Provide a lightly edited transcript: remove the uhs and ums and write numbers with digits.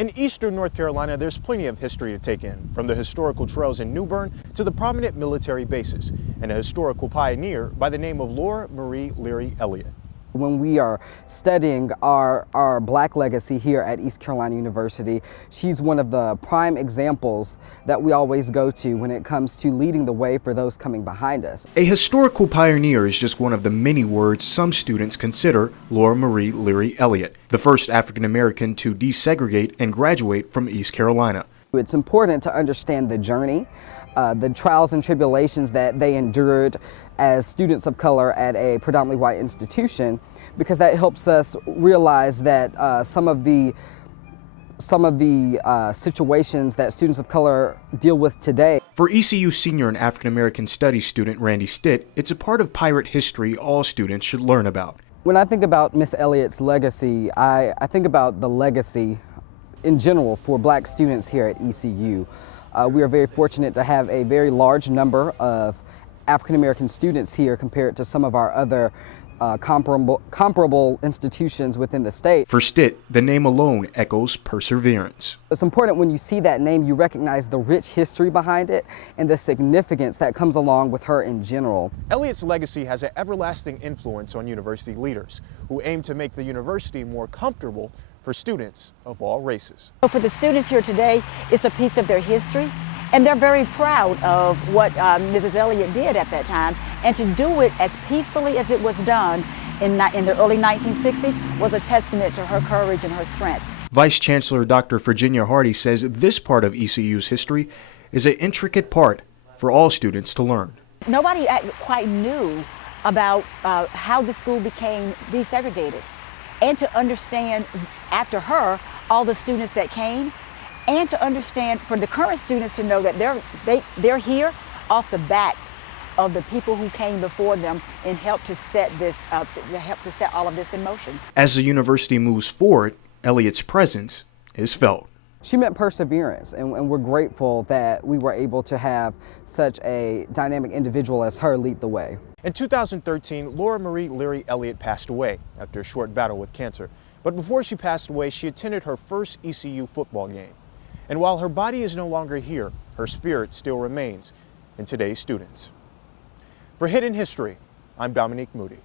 In eastern North Carolina, there's plenty of history to take in, from the historical trails in New Bern to the prominent military bases, and a historical pioneer by the name of Laura Marie Leary Elliott. When we are studying our Black legacy here at East Carolina University, she's one of the prime examples that we always go to when it comes to leading the way for those coming behind us. A historical pioneer is just one of the many words some students consider Laura Marie Leary Elliott, the first African American to desegregate and graduate from East Carolina. It's important to understand the journey, the trials and tribulations that they endured as students of color at a predominantly white institution, because that helps us realize that some of the situations that students of color deal with today. For ECU senior and African American Studies student Randy Stitt, it's a part of pirate history all students should learn about. When I think about Miss Elliott's legacy, I think about the legacy in general for Black students here at ECU. We are very fortunate to have a very large number of African American students here compared to some of our other comparable institutions within the state. For Stitt, the name alone echoes perseverance. It's important when you see that name, you recognize the rich history behind it and the significance that comes along with her in general. Elliott's legacy has an everlasting influence on university leaders who aim to make the university more comfortable for students of all races. So for the students here today, it's a piece of their history, and they're very proud of what Mrs. Elliott did at that time, and to do it as peacefully as it was done in the early 1960s was a testament to her courage and her strength. Vice Chancellor Dr. Virginia Hardy says this part of ECU's history is an intricate part for all students to learn. Nobody quite knew about how the school became desegregated, and to understand after her all the students that came, and to understand for the current students to know that they're here off the backs of the people who came before them and helped to set this up, helped to set all of this in motion. As the university moves forward, Elliott's presence is felt. She meant perseverance, and we're grateful that we were able to have such a dynamic individual as her lead the way. In 2013, Laura Marie Leary Elliott passed away after a short battle with cancer. But before she passed away, she attended her first ECU football game. And while her body is no longer here, her spirit still remains in today's students. For Hidden History, I'm Dominique Moody.